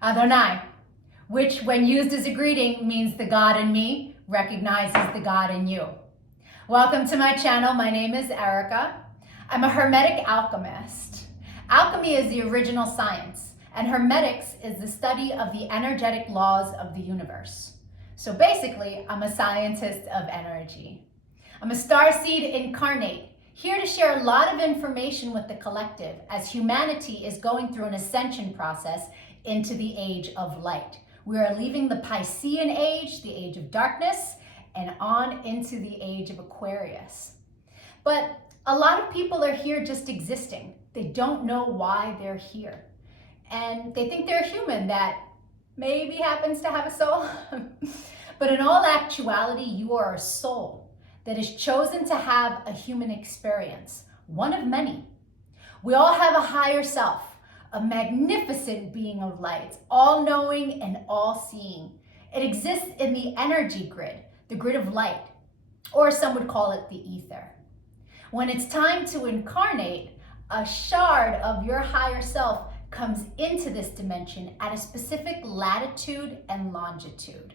Adonai, which when used as a greeting means the God in me recognizes the God in you. Welcome to my channel. My name is Erica. I'm a Hermetic alchemist. Alchemy is the original science, and Hermetics is the study of the energetic laws of the universe. So basically, I'm a scientist of energy. I'm a starseed incarnate, here to share a lot of information with the collective as humanity is going through an ascension process into the age of light. We are leaving the Piscean age, the age of darkness, and on into the age of Aquarius. But a lot of people are here just existing. They don't know why they're here. And they think they're a human that maybe happens to have a soul. But in all actuality, you are a soul that is chosen to have a human experience, one of many. We all have a higher self, a magnificent being of light, all-knowing and all-seeing. It exists in the energy grid, the grid of light, or some would call it the ether. When it's time to incarnate, a shard of your higher self comes into this dimension at a specific latitude and longitude.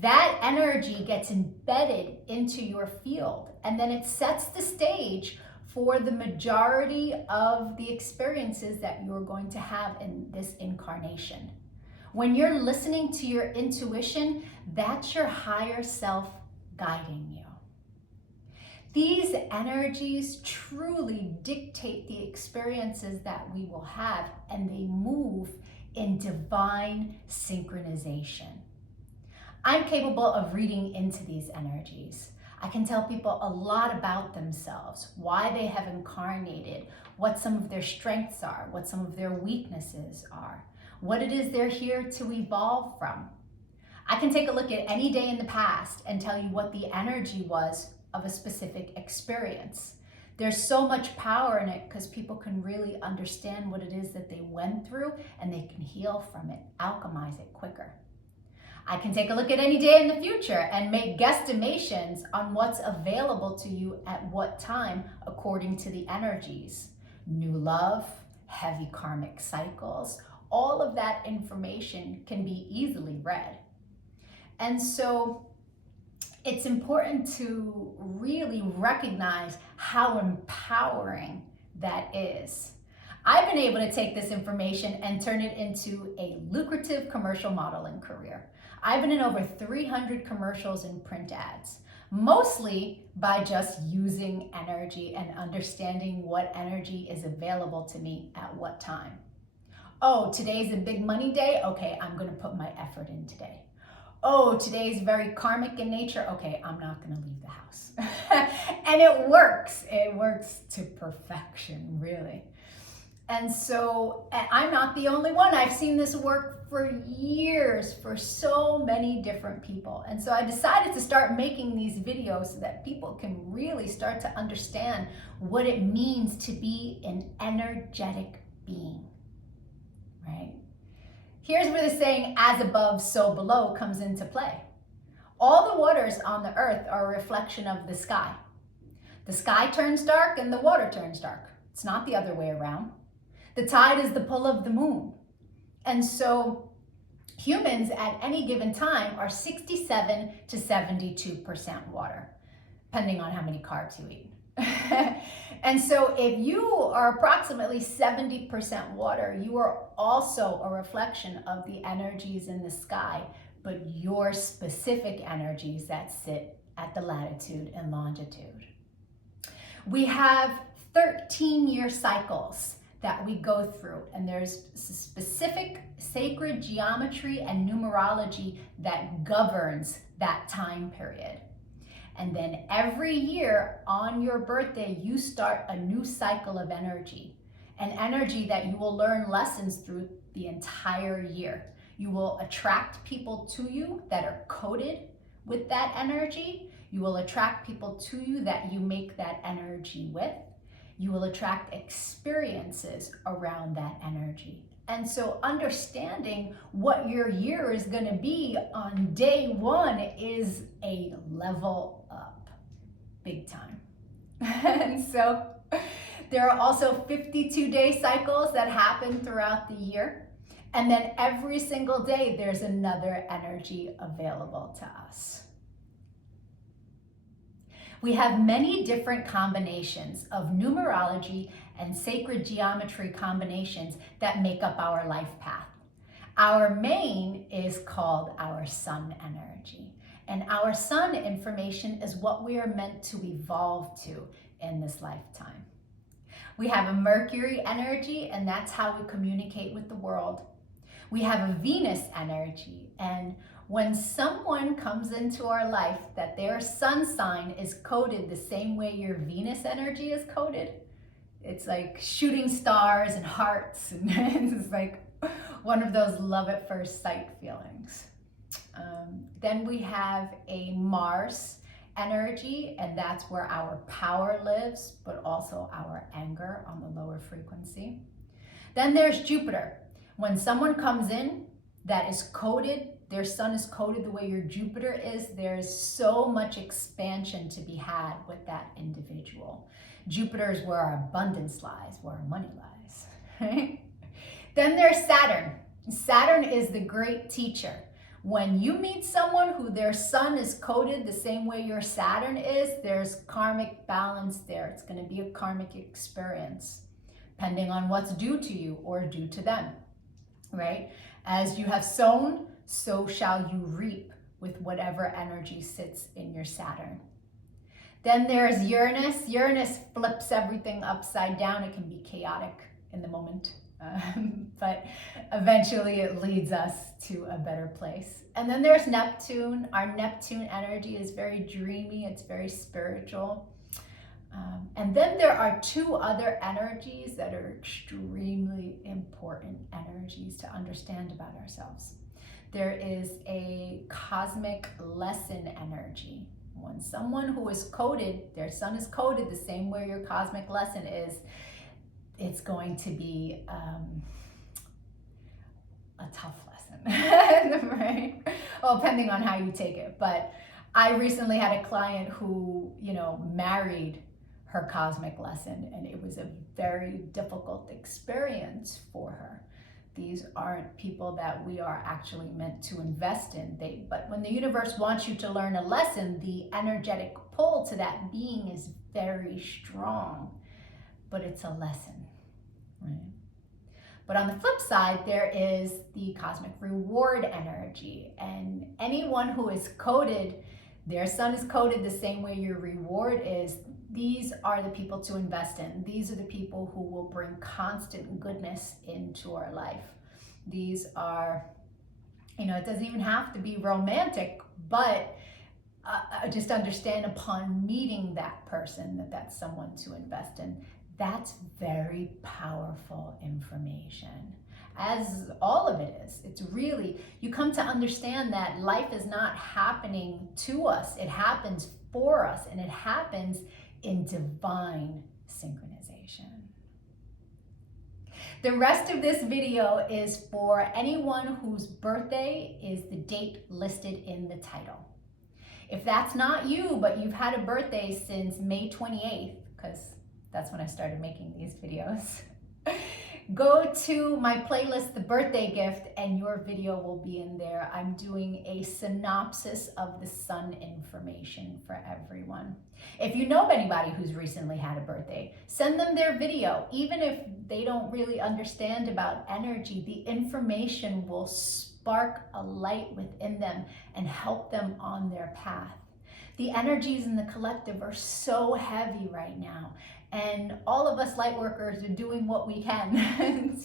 That energy gets embedded into your field, and then it sets the stage for the majority of the experiences that you're going to have in this incarnation. When you're listening to your intuition, that's your higher self guiding you. These energies truly dictate the experiences that we will have, and they move in divine synchronization. I'm capable of reading into these energies. I can tell people a lot about themselves, why they have incarnated, what some of their strengths are, what some of their weaknesses are, what it is they're here to evolve from. I can take a look at any day in the past and tell you what the energy was of a specific experience. There's so much power in it because people can really understand what it is that they went through, and they can heal from it, alchemize it quicker. I can take a look at any day in the future and make guesstimations on what's available to you at what time according to the energies. New love, heavy karmic cycles, all of that information can be easily read. And so it's important to really recognize how empowering that is. I've been able to take this information and turn it into a lucrative commercial modeling career. I've been in over 300 commercials and print ads, mostly by just using energy and understanding what energy is available to me at what time. Oh, today's a big money day? Okay, I'm gonna put my effort in today. Oh, today's very karmic in nature? Okay, I'm not gonna leave the house. And it works to perfection, really. And so I'm not the only one. I've seen this work for years for so many different people. And so I decided to start making these videos so that people can really start to understand what it means to be an energetic being, right? Here's where the saying, as above, so below, comes into play. All the waters on the earth are a reflection of the sky. The sky turns dark and the water turns dark. It's not the other way around. The tide is the pull of the moon. And so humans at any given time are 67 to 72% water, depending on how many carbs you eat. And so if you are approximately 70% water, you are also a reflection of the energies in the sky, but your specific energies that sit at the latitude and longitude. We have 13-year cycles that we go through, and there's specific sacred geometry and numerology that governs that time period. And then every year on your birthday, you start a new cycle of energy, an energy that you will learn lessons through the entire year. You will attract people to you that are coded with that energy. You will attract people to you that you make that energy with. You will attract experiences around that energy. And so understanding what your year is going to be on day one is a level up, big time. And so there are also 52-day cycles that happen throughout the year. And then every single day, there's another energy available to us. We have many different combinations of numerology and sacred geometry combinations that make up our life path. Our main is called our sun energy. And our sun information is what we are meant to evolve to in this lifetime. We have a Mercury energy, and that's how we communicate with the world. We have a Venus energy, and when someone comes into our life that their sun sign is coded the same way your Venus energy is coded, it's like shooting stars and hearts, and it's like one of those love at first sight feelings. Then we have a Mars energy, and that's where our power lives, but also our anger on the lower frequency. Then there's Jupiter. When someone comes in that is coded, their sun is coded the way your Jupiter is, there's so much expansion to be had with that individual. Jupiter is where our abundance lies, where our money lies. Right? Then there's Saturn. Saturn is the great teacher. When you meet someone who their sun is coded the same way your Saturn is, there's karmic balance there. It's going to be a karmic experience, depending on what's due to you or due to them, right? As you have sown, so shall you reap with whatever energy sits in your Saturn. Then there's Uranus. Uranus flips everything upside down. It can be chaotic in the moment. But eventually it leads us to a better place. And then there's Neptune. Our Neptune energy is very dreamy, it's very spiritual. And then there are two other energies that are extremely important energies to understand about ourselves. There is a cosmic lesson energy. When someone who is coded, their sun is coded the same way your cosmic lesson is, it's going to be a tough lesson, right? Well, depending on how you take it. But I recently had a client who, married her cosmic lesson, and it was a very difficult experience for her. These aren't people that we are actually meant to invest in. But when the universe wants you to learn a lesson, the energetic pull to that being is very strong, but it's a lesson. Right. But on the flip side, there is the cosmic reward energy, and anyone who is coded, their sun is coded the same way your reward is. These are the people to invest in. These are the people who will bring constant goodness into our life. These are, it doesn't even have to be romantic, but just understand upon meeting that person that that's someone to invest in. That's very powerful information, as all of it is. It's really, you come to understand that life is not happening to us. It happens for us, and it happens in divine synchronization. The rest of this video is for anyone whose birthday is the date listed in the title. If that's not you, but you've had a birthday since May 28th, because that's when I started making these videos, go to my playlist, The Birthday Gift, and your video will be in there. I'm doing a synopsis of the sun information for everyone. If you know anybody who's recently had a birthday, send them their video. Even if they don't really understand about energy, the information will spark a light within them and help them on their path. The energies in the collective are so heavy right now, and all of us light workers are doing what we can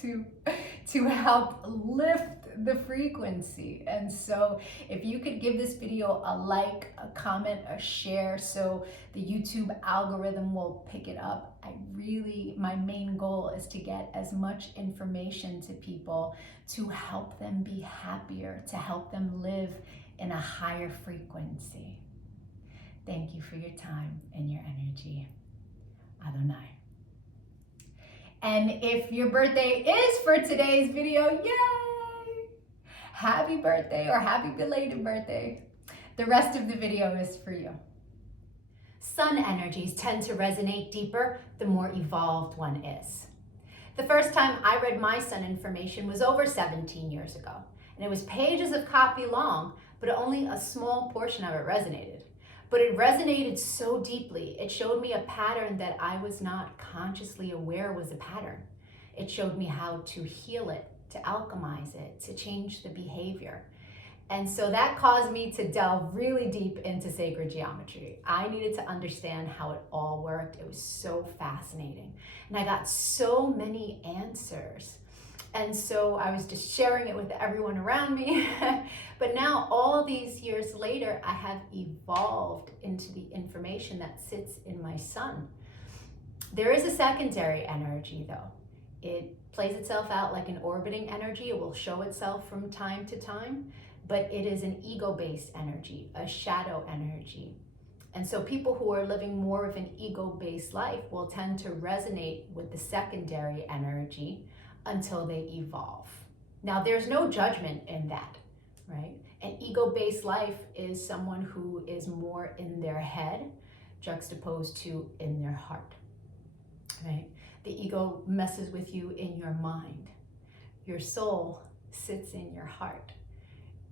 to help lift the frequency. And so if you could give this video a like, a comment, a share, so the YouTube algorithm will pick it up. My main goal is to get as much information to people to help them be happier, to help them live in a higher frequency. Thank you for your time and your energy. Adonai. And if your birthday is for today's video, yay! Happy birthday or happy belated birthday. The rest of the video is for you. Sun energies tend to resonate deeper the more evolved one is. The first time I read my sun information was over 17 years ago, and it was pages of copy long, but only a small portion of it resonated. But it resonated so deeply, it showed me a pattern that I was not consciously aware was a pattern. It showed me how to heal it, to alchemize it, to change the behavior. And so that caused me to delve really deep into sacred geometry. I needed to understand how it all worked. It was so fascinating. And I got so many answers. And so I was just sharing it with everyone around me. But now, all these years later, I have evolved into the information that sits in my sun. There is a secondary energy, though. It plays itself out like an orbiting energy. It will show itself from time to time, but it is an ego-based energy, a shadow energy. And so people who are living more of an ego-based life will tend to resonate with the secondary energy until they evolve. Now, there's no judgment in that, right? An ego-based life is someone who is more in their head juxtaposed to in their heart, right? The ego messes with you in your mind. Your soul sits in your heart.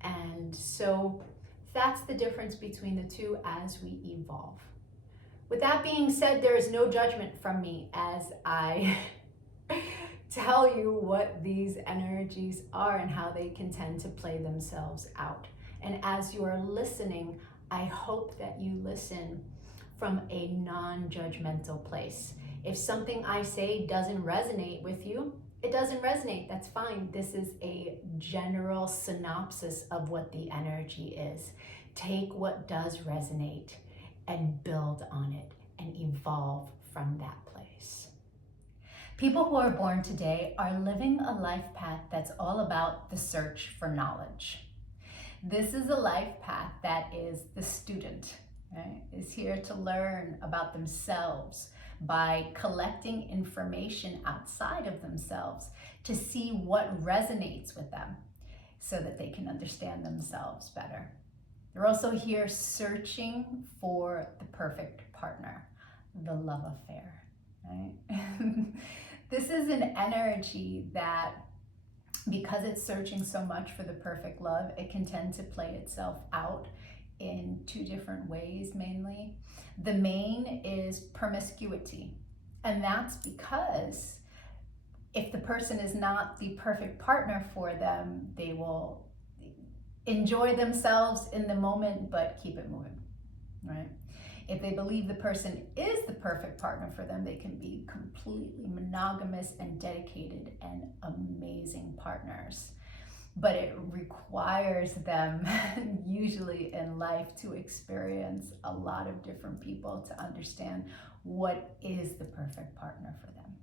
And so that's the difference between the two as we evolve. With that being said, there is no judgment from me as I tell you what these energies are and how they can tend to play themselves out. And as you are listening, I hope that you listen from a non-judgmental place. If something I say doesn't resonate with you, it doesn't resonate, that's fine. This is a general synopsis of what the energy is. Take what does resonate and build on it and evolve from that place. People who are born today are living a life path that's all about the search for knowledge. This is a life path that is the student, right? Is here to learn about themselves by collecting information outside of themselves to see what resonates with them so that they can understand themselves better. They're also here searching for the perfect partner, the love affair, right? This is an energy that, because it's searching so much for the perfect love, it can tend to play itself out in two different ways mainly. The main is promiscuity, and that's because if the person is not the perfect partner for them, they will enjoy themselves in the moment but keep it moving, right? If they believe the person is the perfect partner for them, they can be completely monogamous and dedicated and amazing partners. But it requires them, usually in life, to experience a lot of different people to understand what is the perfect partner for them.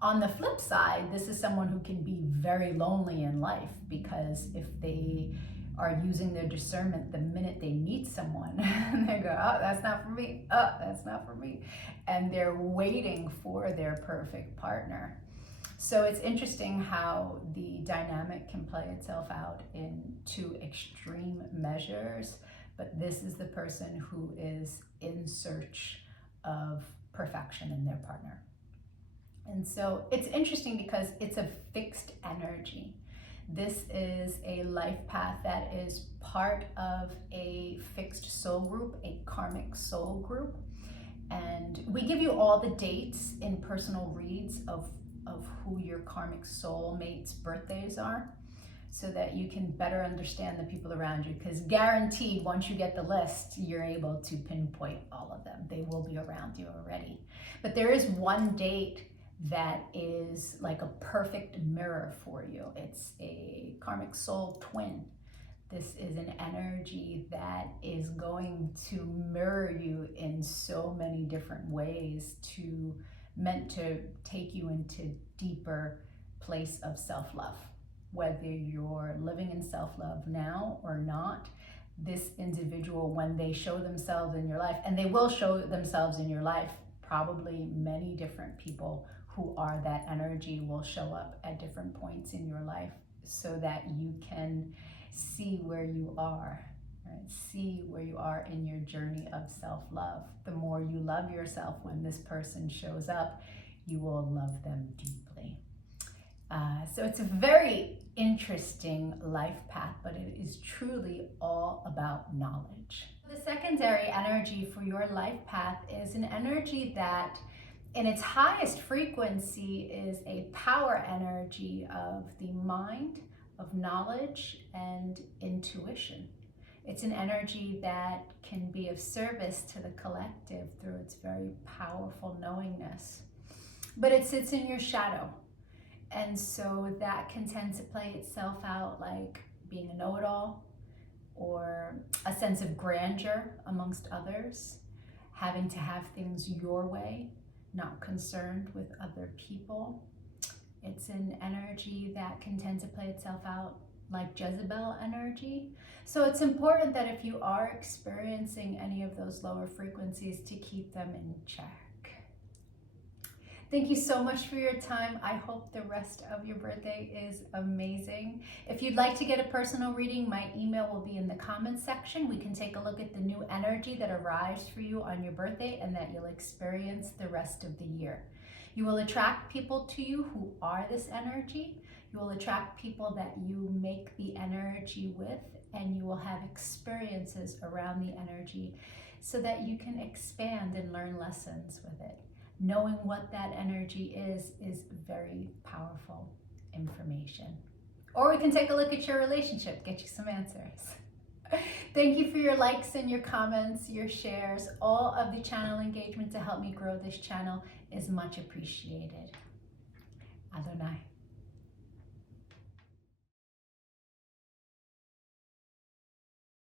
On the flip side, this is someone who can be very lonely in life, because if they are using their discernment the minute they meet someone, they go, oh, that's not for me, oh, that's not for me. And they're waiting for their perfect partner. So it's interesting how the dynamic can play itself out in two extreme measures, but this is the person who is in search of perfection in their partner. And so it's interesting because it's a fixed energy. This is a life path that is part of a fixed soul group, a karmic soul group. And we give you all the dates in personal reads of who your karmic soulmates' birthdays are, so that you can better understand the people around you, because guaranteed, once you get the list, you're able to pinpoint all of them. They will be around you already. But there is one date that is like a perfect mirror for you. It's a karmic soul twin. This is an energy that is going to mirror you in so many different ways, meant to take you into deeper place of self-love. Whether you're living in self-love now or not, this individual, when they show themselves in your life, and they will show themselves in your life, probably many different people who are that energy will show up at different points in your life, so that you can see where you are, right? See where you are in your journey of self-love. The more you love yourself, when this person shows up, you will love them deeply. So it's a very interesting life path, but it is truly all about knowledge. The secondary energy for your life path is an energy that in its highest frequency is a power energy of the mind, of knowledge and intuition. It's an energy that can be of service to the collective through its very powerful knowingness. But it sits in your shadow. And so that can tend to play itself out like being a know-it-all, or a sense of grandeur amongst others, having to have things your way, not concerned with other people. It's an energy that can tend to play itself out like Jezebel energy. So it's important that if you are experiencing any of those lower frequencies, to keep them in check. Thank you so much for your time. I hope the rest of your birthday is amazing. If you'd like to get a personal reading, my email will be in the comments section. We can take a look at the new energy that arrives for you on your birthday and that you'll experience the rest of the year. You will attract people to you who are this energy. You will attract people that you make the energy with, and you will have experiences around the energy so that you can expand and learn lessons with it. Knowing what that energy is very powerful information. Or we can take a look at your relationship, get you some answers. Thank you for your likes and your comments, your shares. All of the channel engagement to help me grow this channel is much appreciated. Adonai.